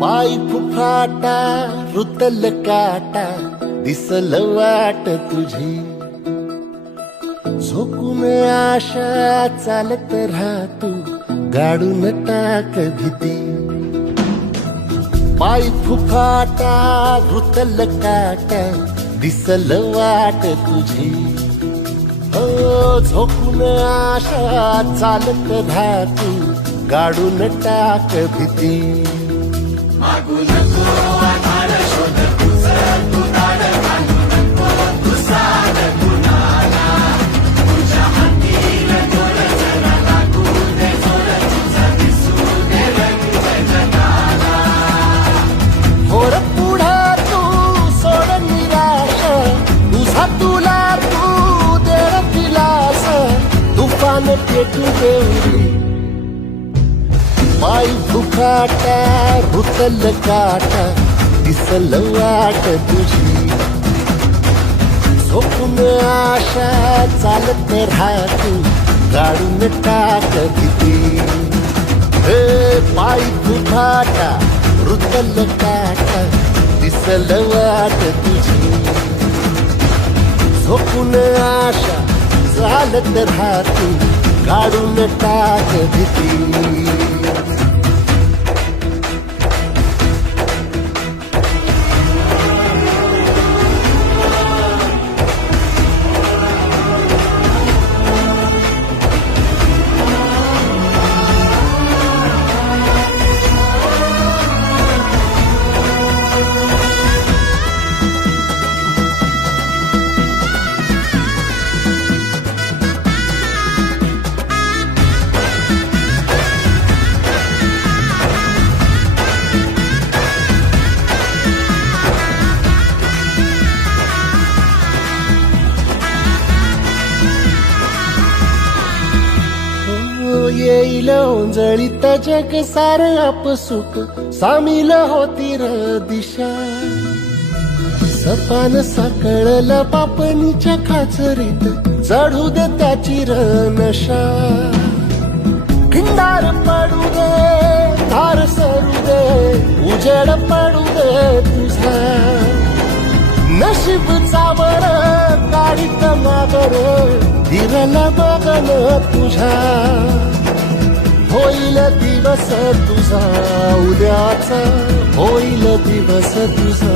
पाय फुफाटा रुतल काटा दिसल वाट तुझी झोकून आशा चालत राहतो गाडून टाक भीती पाय फुफाटा रुतल काटा दिसल वाट तुझी हो झोकून आशा चालत राहतो गाडून टाक भीती मागू नको आधार शोध तुझं तू दाड घालू नको तू साध कुणाला तुझ्या हातीन जोड जरा लागू दे जोड तुझा दिसू दे रंग जगाला होर पुढे तू सोड निराश तुझा तुला तू दे दिलास तुफान पेटू देऊ पाय फुफाटा रुतल काटा दिसल वाट तुझी झोपून आशा चालत राहतो गाडून टाक भीती हे पाय फुफाटा रुतल काटा दिसल वाट तुझी झोपून आशा चालत राहतो गाडून टाक भीती येईल ओंजळीत जग सार आपसुक सामील होती र दिशा सपान साकळला पापणीच्या खाचरीत चढू दे त्याची र नशा खिंडार पडू दे धार सरू दे उजेड पडू दे तुझा नशीब चावर काढीत मागर दिरल बघन तुझा होईल दिवस तुझा उद्याचा होईल दिवस तुझा